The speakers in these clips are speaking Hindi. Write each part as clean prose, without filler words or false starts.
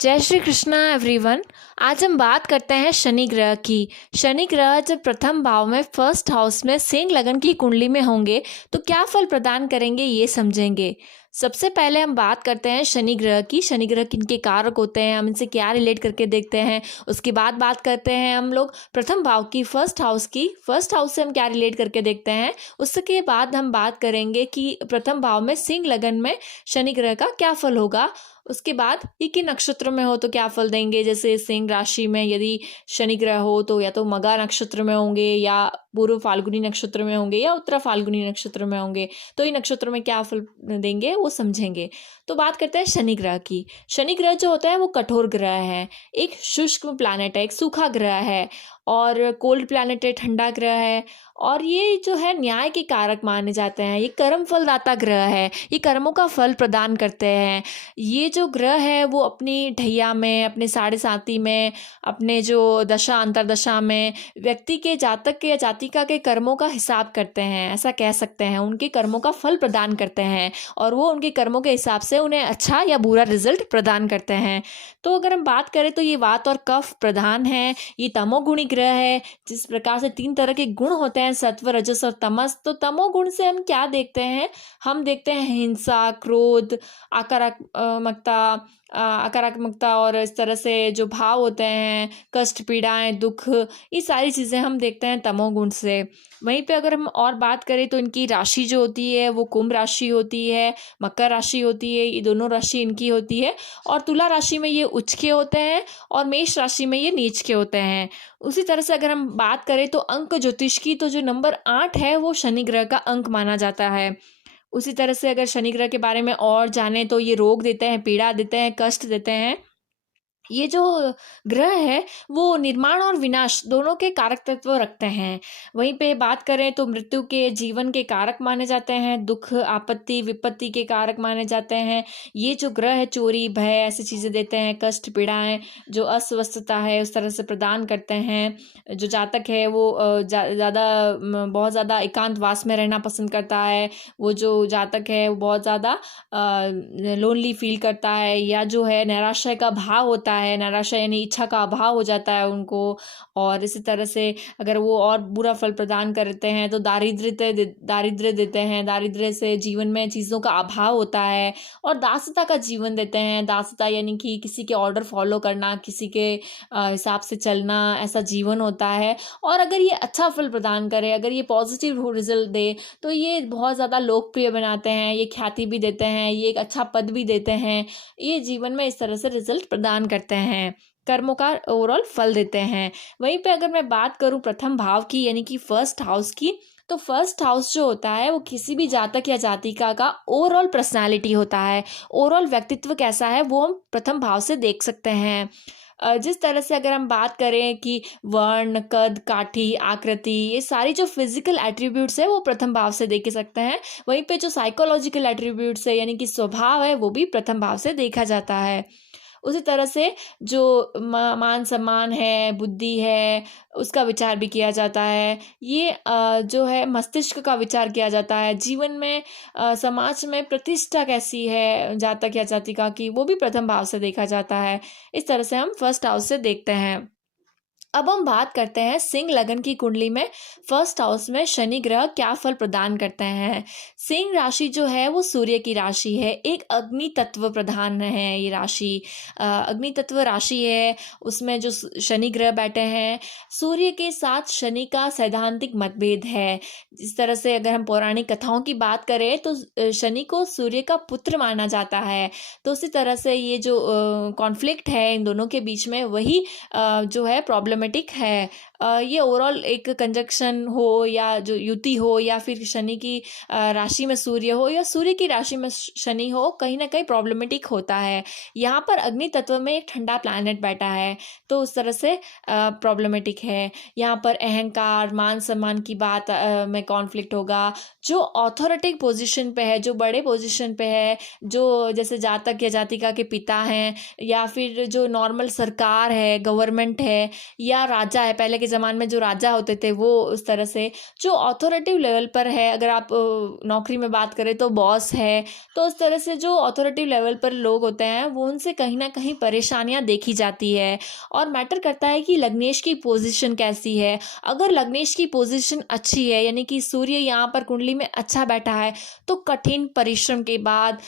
जय श्री कृष्णा एवरीवन। आज हम बात करते हैं शनि ग्रह की। शनि ग्रह जब प्रथम भाव में फर्स्ट हाउस में सिंह लगन की कुंडली में होंगे तो क्या फल प्रदान करेंगे ये समझेंगे। सबसे पहले हम बात करते हैं शनि ग्रह की। शनि ग्रह किनके कारक होते हैं, हम इनसे क्या रिलेट करके देखते हैं। उसके बाद बात करते हैं हम लोग प्रथम भाव की, फर्स्ट हाउस की। फर्स्ट हाउस से हम क्या रिलेट करके देखते हैं। उसके बाद हम बात करेंगे कि प्रथम भाव में सिंह लगन में शनि ग्रह का क्या फल होगा। उसके बाद ये कि नक्षत्र में हो तो क्या फल देंगे। जैसे सिंह राशि में यदि शनि ग्रह हो तो या तो मगा नक्षत्र में होंगे, या पूर्व फाल्गुनी नक्षत्र में होंगे, या उत्तरा फाल्गुनी नक्षत्र में होंगे, तो इन नक्षत्रों में क्या फल देंगे वो समझेंगे। तो बात करते हैं शनि ग्रह की। शनि ग्रह जो होता है वो कठोर ग्रह है, एक शुष्क प्लैनेट है, एक सूखा ग्रह है, और कोल्ड प्लैनेट है, ठंडा ग्रह है। और ये जो है न्याय के कारक माने जाते हैं। ये कर्म फलदाता ग्रह है, ये कर्मों का फल प्रदान करते हैं। ये जो ग्रह है वो अपनी ढैया में, अपने साढ़े साती में, अपने जो दशा अंतरदशा में व्यक्ति के जातक के या जातिका के कर्मों का हिसाब करते हैं, ऐसा कह सकते हैं। उनके कर्मों का फल प्रदान करते हैं और वो उनके कर्मों के हिसाब से उन्हें अच्छा या बुरा रिजल्ट प्रदान करते हैं। तो अगर हम बात करें तो ये वात और कफ प्रधान है। ये तमोगुणी ग्रह है। जिस प्रकार से 3 तरह के गुण होते हैं, सत्व, रजस और तमस, तो तमोगुण से हम क्या देखते हैं। हम देखते हैं हिंसा, क्रोध, आक्रामकता और इस तरह से जो भाव होते हैं, कष्ट, पीड़ाएं, दुख, ये सारी चीज़ें हम देखते हैं तमोगुण से। वहीं पे अगर हम और बात करें तो इनकी राशि जो होती है वो कुंभ राशि होती है, मकर राशि होती है, ये दोनों राशि इनकी होती है। और तुला राशि में ये उच्च के होते हैं और मेष राशि में ये नीच के होते हैं। उसी तरह से अगर हम बात करें तो अंक ज्योतिष की, तो जो नंबर 8 है वो शनि ग्रह का अंक माना जाता है। उसी तरह से अगर शनि ग्रह के बारे में और जाने तो ये रोग देते हैं, पीड़ा देते हैं, कष्ट देते हैं। ये जो ग्रह है वो निर्माण और विनाश दोनों के कारक तत्व रखते हैं। वहीं पे बात करें तो मृत्यु के, जीवन के कारक माने जाते हैं। दुख, आपत्ति, विपत्ति के कारक माने जाते हैं। ये जो ग्रह है चोरी, भय, ऐसी चीज़ें देते हैं। कष्ट, पीड़ाएं, जो अस्वस्थता है उस तरह से प्रदान करते हैं। जो जातक है वो बहुत ज़्यादा एकांतवास में रहना पसंद करता है। वो जो जातक है वो बहुत ज़्यादा लोनली फील करता है, या जो है निराशा का भाव होता है। निराशा यानी इच्छा का अभाव हो जाता है उनको। और इसी तरह से अगर वो और बुरा फल प्रदान करते हैं तो दारिद्र्य देते हैं। दारिद्र्य से जीवन में चीज़ों का अभाव होता है। और दासता का जीवन देते हैं। दासता यानी कि किसी के ऑर्डर फॉलो करना, किसी के हिसाब से चलना, ऐसा जीवन होता है। और अगर ये अच्छा फल प्रदान करे, अगर ये पॉजिटिव रिजल्ट दे, तो ये बहुत ज़्यादा लोकप्रिय बनाते हैं। ये ख्याति भी देते हैं, ये एक अच्छा पद भी देते हैं। ये जीवन में इस तरह से रिजल्ट प्रदान करते हैं, कर्मों का ओवरऑल फल देते हैं। वहीं पे अगर मैं बात करूं प्रथम भाव की यानी कि फर्स्ट हाउस की, तो फर्स्ट हाउस जो होता है वो किसी भी जातक या जातिका का ओवरऑल पर्सनालिटी होता है। ओवरऑल व्यक्तित्व कैसा है वो हम प्रथम भाव से देख सकते हैं। जिस तरह से अगर हम बात करें कि वर्ण, कद, काठी, आकृति, ये सारी जो फिजिकल एट्रीब्यूट्स है वो प्रथम भाव से देख सकते हैं। वहीं पे जो साइकोलॉजिकल एट्रीब्यूट्स है यानी कि स्वभाव है वो भी प्रथम भाव से देखा जाता है। उसी तरह से जो मान सम्मान है, बुद्धि है, उसका विचार भी किया जाता है। ये जो है मस्तिष्क का विचार किया जाता है। जीवन में समाज में प्रतिष्ठा कैसी है जातक या जातिका की, वो भी प्रथम भाव से देखा जाता है। इस तरह से हम फर्स्ट हाउस से देखते हैं। अब हम बात करते हैं सिंह लगन की कुंडली में फर्स्ट हाउस में शनि ग्रह क्या फल प्रदान करते हैं। सिंह राशि जो है वो सूर्य की राशि है, एक अग्नि तत्व प्रधान है ये राशि। अग्नि तत्व राशि है, उसमें जो शनि ग्रह बैठे हैं, सूर्य के साथ शनि का सैद्धांतिक मतभेद है। इस तरह से अगर हम पौराणिक कथाओं की बात करें तो शनि को सूर्य का पुत्र माना जाता है। तो उसी तरह से ये जो कॉन्फ्लिक्ट है इन दोनों के बीच में, वही जो है प्रॉब्लमेटिक है। ये ओवरऑल एक कंजक्शन हो या जो युति हो, या फिर शनि की राशि में सूर्य हो या सूर्य की राशि में शनि हो, कहीं ना कहीं प्रॉब्लमेटिक होता है। यहाँ पर अग्नि तत्व में एक ठंडा प्लैनेट बैठा है तो उस तरह से प्रॉब्लमेटिक है। यहाँ पर अहंकार, मान सम्मान की बात में कॉन्फ्लिक्ट होगा। जो ऑथोरिटिक पोजीशन पे है, जो बड़े पोजीशन पे है, जो जैसे जातक या जातिका के पिता हैं, या फिर जो नॉर्मल सरकार है, गवर्नमेंट है, या राजा है, पहले के ज़माने में जो राजा होते थे वो उस तरह से जो अथॉरिटिव लेवल पर है, अगर आप नौकरी में बात करें तो बॉस है, तो उस तरह से जो अथॉरिटिव लेवल पर लोग होते हैं वो उनसे कहीं न कहीं परेशानियाँ देखी जाती है। और मैटर करता है कि लग्नेश की पोज़ीशन कैसी है। अगर लग्नेश की पोज़ीशन अच्छी है, यानी कि सूर्य यहाँ पर कुंडली में अच्छा बैठा है, तो कठिन परिश्रम के बाद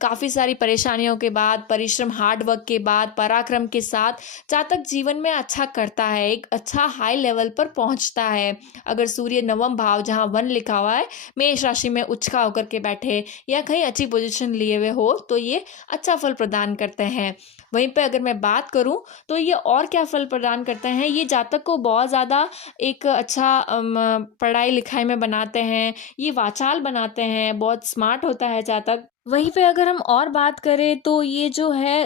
काफ़ी सारी परेशानियों के बाद, परिश्रम हार्ड वर्क के बाद, पराक्रम के साथ जातक जीवन में अच्छा करता है, एक अच्छा हाई लेवल पर पहुँचता है। अगर सूर्य नवम भाव जहाँ 1 लिखा हुआ है, मेष राशि में उच्च होकर के बैठे या कहीं अच्छी पोज़ीशन लिए हुए हो, तो ये अच्छा फल प्रदान करते हैं। वहीं पे अगर मैं बात करूँ तो ये और क्या फल प्रदान करते हैं, ये जातक को बहुत ज़्यादा एक अच्छा पढ़ाई लिखाई में बनाते हैं, ये वाचाल बनाते हैं, बहुत स्मार्ट होता है जातक। वहीं पे अगर हम और बात करें तो ये जो है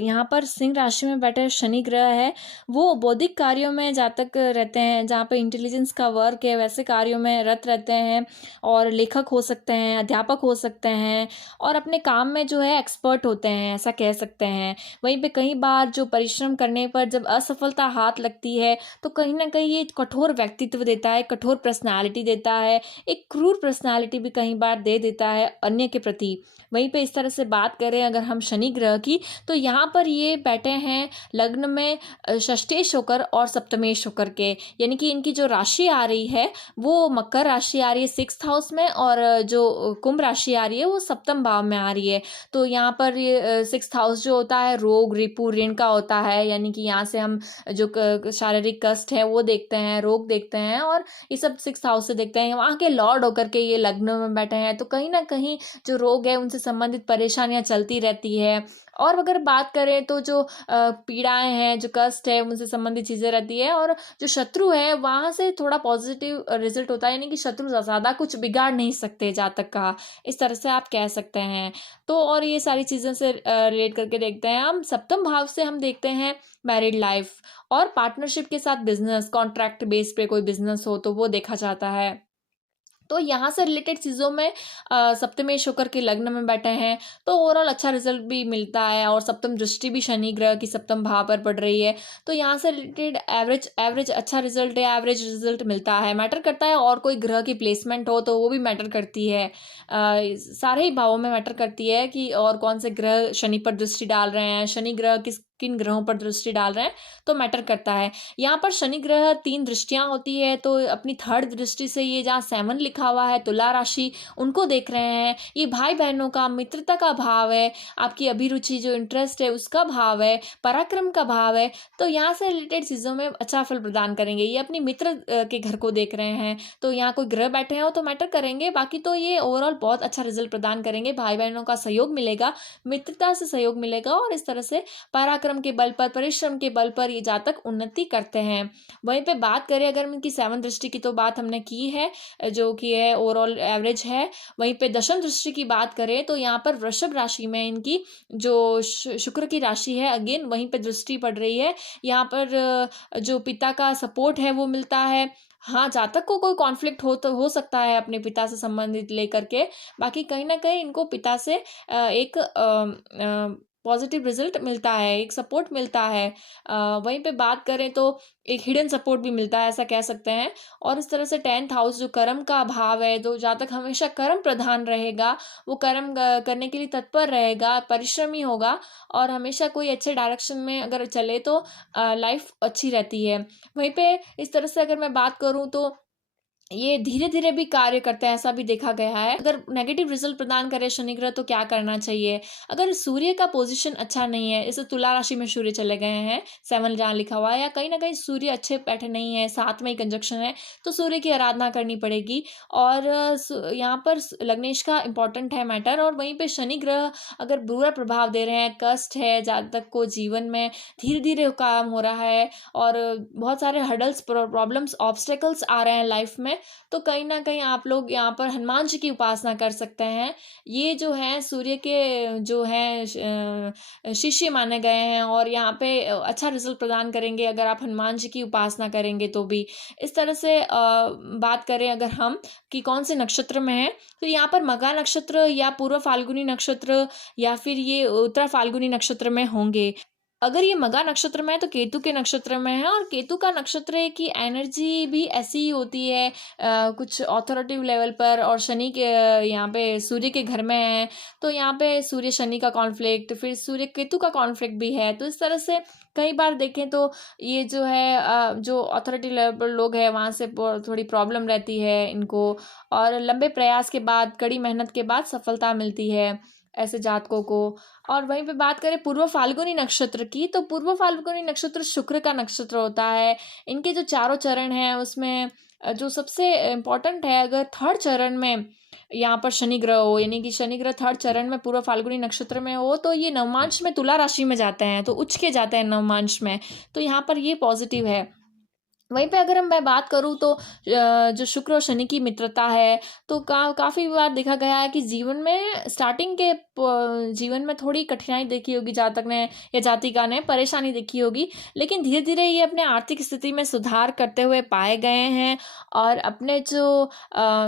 यहाँ पर सिंह राशि में बैठे शनि ग्रह है, वो बौद्धिक कार्यों में जातक रहते हैं, जहाँ पे इंटेलिजेंस का वर्क है वैसे कार्यों में रत रहते हैं, और लेखक हो सकते हैं, अध्यापक हो सकते हैं, और अपने काम में जो है एक्सपर्ट होते हैं, ऐसा कह सकते हैं। वहीं पे कई बार जो परिश्रम करने पर जब असफलता हाथ लगती है, तो कहीं ना कहीं ये कठोर व्यक्तित्व देता है, कठोर पर्सनालिटी देता है, एक क्रूर पर्सनालिटी भी कई बार दे देता है अन्य के प्रति। वहीं पे इस तरह से बात करें अगर हम शनि ग्रह की, तो यहाँ पर ये बैठे हैं लग्न में षष्ठेश होकर और सप्तमेश होकर के, यानी कि इनकी जो राशि आ रही है वो मकर राशि आ रही है 6th हाउस में, और जो कुंभ राशि आ रही है वो सप्तम भाव में आ रही है। तो यहाँ पर ये 6th हाउस जो होता है रोग रिपू ऋण का होता है, यानी कि यहाँ से हम जो शारीरिक कष्ट है वो देखते हैं, रोग देखते हैं, और ये सब 6th हाउस से देखते हैं। वहाँ के लॉर्ड होकर के ये लग्न में बैठे हैं, तो कहीं ना कहीं जो रोग है उनसे संबंधित परेशानियां चलती रहती है। और अगर बात करें तो जो पीड़ाएं हैं, जो कष्ट है, उनसे संबंधित चीज़ें रहती है, और जो शत्रु है वहाँ से थोड़ा पॉजिटिव रिजल्ट होता है, यानी कि शत्रु ज़्यादा कुछ बिगाड़ नहीं सकते जातक का, इस तरह से आप कह सकते हैं। तो और ये सारी चीज़ों से रिलेट करके देखते हैं हम सप्तम भाव से, हम देखते हैं मैरिड लाइफ और पार्टनरशिप के साथ बिजनेस, कॉन्ट्रैक्ट बेस पे कोई बिजनेस हो तो वो देखा जाता है। तो यहाँ से रिलेटेड चीज़ों में सप्तमेश होकर के लग्न में बैठे हैं, तो ओवरऑल अच्छा रिजल्ट भी मिलता है, और सप्तम दृष्टि भी शनि ग्रह की सप्तम भाव पर पड़ रही है, तो यहाँ से रिलेटेड एवरेज एवरेज अच्छा रिजल्ट है, एवरेज रिजल्ट मिलता है। मैटर करता है और कोई ग्रह की प्लेसमेंट हो तो वो भी मैटर करती है, सारे ही भावों में मैटर करती है कि और कौन से ग्रह शनि पर दृष्टि डाल रहे हैं, शनि ग्रह किन ग्रहों पर दृष्टि डाल रहे हैं, तो मैटर करता है। यहाँ पर शनि ग्रह 3 दृष्टियां होती है, तो अपनी 3rd दृष्टि से ये जहाँ 7 लिखा हुआ है तुला राशि, उनको देख रहे हैं। ये भाई बहनों का, मित्रता का भाव है, आपकी अभिरुचि जो इंटरेस्ट है उसका भाव है, पराक्रम का भाव है, तो यहाँ से रिलेटेड चीज़ों में अच्छा फल प्रदान करेंगे। ये अपनी मित्र के घर को देख रहे हैं, तो यहाँ कोई ग्रह बैठे हो तो मैटर करेंगे, बाकी तो ये ओवरऑल बहुत अच्छा रिजल्ट प्रदान करेंगे। भाई बहनों का सहयोग मिलेगा, मित्रता से सहयोग मिलेगा, और इस तरह से पराक्रम के बल पर, परिश्रम के बल पर ये जातक उन्नति करते हैं। वहीं पे बात करें अगर इनकी 7 दृष्टि की, तो बात हमने की है, जो कि है ओवरऑल एवरेज है। वहीं पे दशम दृष्टि की बात करें तो यहाँ पर वृषभ राशि में इनकी जो शुक्र की राशि है, अगेन वहीं पे दृष्टि पड़ रही है। यहाँ पर जो पिता का सपोर्ट है वो मिलता है। हाँ, जातक को कोई कॉन्फ्लिक्ट हो सकता है अपने पिता से संबंधित लेकर के, बाकी कहीं ना कहीं इनको पिता से एक पॉजिटिव रिजल्ट मिलता है, एक सपोर्ट मिलता है। वहीं पे बात करें तो एक हिडन सपोर्ट भी मिलता है, ऐसा कह सकते हैं। और इस तरह से 10th हाउस जो कर्म का भाव है, तो जातक हमेशा कर्म प्रधान रहेगा, वो कर्म करने के लिए तत्पर रहेगा, परिश्रमी होगा, और हमेशा कोई अच्छे डायरेक्शन में अगर चले तो लाइफ अच्छी रहती है। वहीं पे इस तरह से अगर मैं बात करूँ तो ये धीरे धीरे भी कार्य करते हैं, ऐसा भी देखा गया है। अगर नेगेटिव रिजल्ट प्रदान करे शनि ग्रह तो क्या करना चाहिए, अगर सूर्य का पोजीशन अच्छा नहीं है, इसे तुला राशि में सूर्य चले गए हैं 7 जहाँ लिखा हुआ है, या कहीं ना कहीं सूर्य अच्छे बैठे नहीं है, साथ में ही कंजक्शन है, तो सूर्य की आराधना करनी पड़ेगी। और यहाँ पर लग्नेश का इंपॉर्टेंट है मैटर। और वहीं पे शनि ग्रह अगर बुरा प्रभाव दे रहे हैं, कष्ट है, जातक को जीवन में धीरे धीरे काम हो रहा है, और बहुत सारे हर्डल्स, प्रॉब्लम्स, ऑब्स्टेकल्स आ रहे हैं लाइफ में, तो कहीं ना कहीं आप लोग यहाँ पर हनुमान जी की उपासना कर सकते हैं। ये जो है सूर्य के जो है शिष्य माने गए हैं, और यहाँ पे अच्छा रिजल्ट प्रदान करेंगे अगर आप हनुमान जी की उपासना करेंगे तो भी। इस तरह से बात करें अगर हम कि कौन से नक्षत्र में है, तो यहाँ पर मघा नक्षत्र या पूर्व फाल्गुनी नक्षत्र या फिर ये उत्तरा फाल्गुनी नक्षत्र में होंगे। अगर ये मघा नक्षत्र में है तो केतु के नक्षत्र में है, और केतु का नक्षत्र की एनर्जी भी ऐसी ही होती है, कुछ ऑथोरिटिव लेवल पर, और शनि के यहाँ पे सूर्य के घर में है, तो यहाँ पे सूर्य शनि का कॉन्फ्लिक्ट, फिर सूर्य केतु का कॉन्फ्लिक्ट भी है। तो इस तरह से कई बार देखें तो ये जो है जो अथॉरिटी लेवल पर लोग हैं वहाँ से थोड़ी प्रॉब्लम रहती है इनको, और लंबे प्रयास के बाद, कड़ी मेहनत के बाद सफलता मिलती है ऐसे जातकों को। और वहीं पे बात करें पूर्व फाल्गुनी नक्षत्र की, तो पूर्व फाल्गुनी नक्षत्र शुक्र का नक्षत्र होता है। इनके जो चारों चरण हैं उसमें जो सबसे इम्पोर्टेंट है, अगर थर्ड चरण में यहाँ पर शनि ग्रह हो, यानी कि शनि ग्रह थर्ड चरण में पूर्व फाल्गुनी नक्षत्र में हो, तो ये नवमांश में तुला राशि में जाते हैं, तो उच्च के जाते हैं नवमांश में, तो यहाँ पर ये पॉजिटिव है। वहीं पे अगर मैं बात करूँ तो जो शुक्र और शनि की मित्रता है, तो काफ़ी बार देखा गया है कि जीवन में स्टार्टिंग के जीवन में थोड़ी कठिनाई देखी होगी जातक ने या जातिका ने, परेशानी देखी होगी, लेकिन धीरे धीरे ये अपने आर्थिक स्थिति में सुधार करते हुए पाए गए हैं, और अपने जो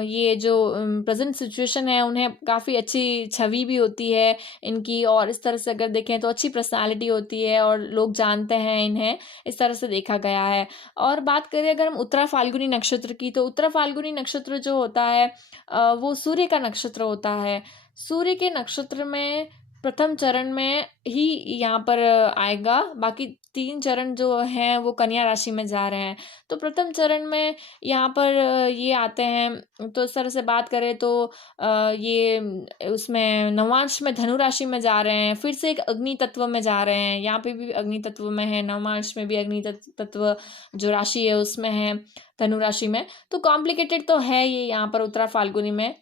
ये जो प्रेजेंट सिचुएशन है उन्हें काफ़ी अच्छी छवि भी होती है इनकी, और इस तरह से अगर देखें तो अच्छी पर्सनालिटी होती है और लोग जानते हैं इन्हें, इस तरह से देखा गया है। और बात करें अगर हम उत्तरा फाल्गुनी नक्षत्र की, तो उत्तरा फाल्गुनी नक्षत्र जो होता है वो सूर्य का नक्षत्र होता है। सूर्य के नक्षत्र में प्रथम चरण में ही यहाँ पर आएगा, बाकी 3 चरण जो हैं वो कन्या राशि में जा रहे हैं। तो प्रथम चरण में यहाँ पर ये आते हैं, तो इस तरह से बात करें तो ये उसमें नवांश में धनु राशि में जा रहे हैं, फिर से एक अग्नि तत्व में जा रहे हैं, यहाँ पे भी अग्नि तत्व में है, नवांश में भी अग्नि तत्व जो राशि है उसमें है, धनु राशि में। तो कॉम्प्लिकेटेड तो है ये यहाँ पर उत्तरा फाल्गुनी में,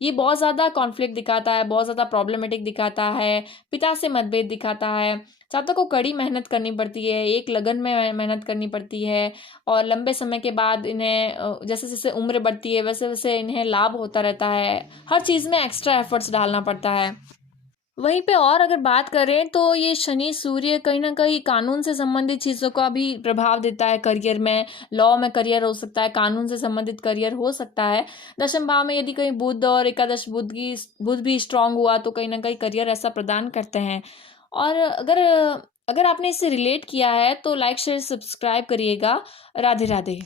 ये बहुत ज़्यादा कॉन्फ्लिक्ट दिखाता है, बहुत ज़्यादा प्रॉब्लमेटिक दिखाता है, पिता से मतभेद दिखाता है, छात्रों को कड़ी मेहनत करनी पड़ती है, एक लगन में मेहनत करनी पड़ती है, और लंबे समय के बाद इन्हें जैसे जैसे उम्र बढ़ती है वैसे वैसे इन्हें लाभ होता रहता है, हर चीज़ में एक्स्ट्रा एफर्ट्स डालना पड़ता है। वहीं पे और अगर बात करें तो ये शनि सूर्य कहीं ना कहीं कानून से संबंधित चीज़ों का भी प्रभाव देता है करियर में, लॉ में करियर हो सकता है, कानून से संबंधित करियर हो सकता है। दशम भाव में यदि कहीं बुध और एकादश बुध भी स्ट्रांग हुआ तो कहीं ना कहीं करियर ऐसा प्रदान करते हैं। और अगर अगर आपने इससे रिलेट किया है तो लाइक शेयर सब्सक्राइब करिएगा। राधे राधे।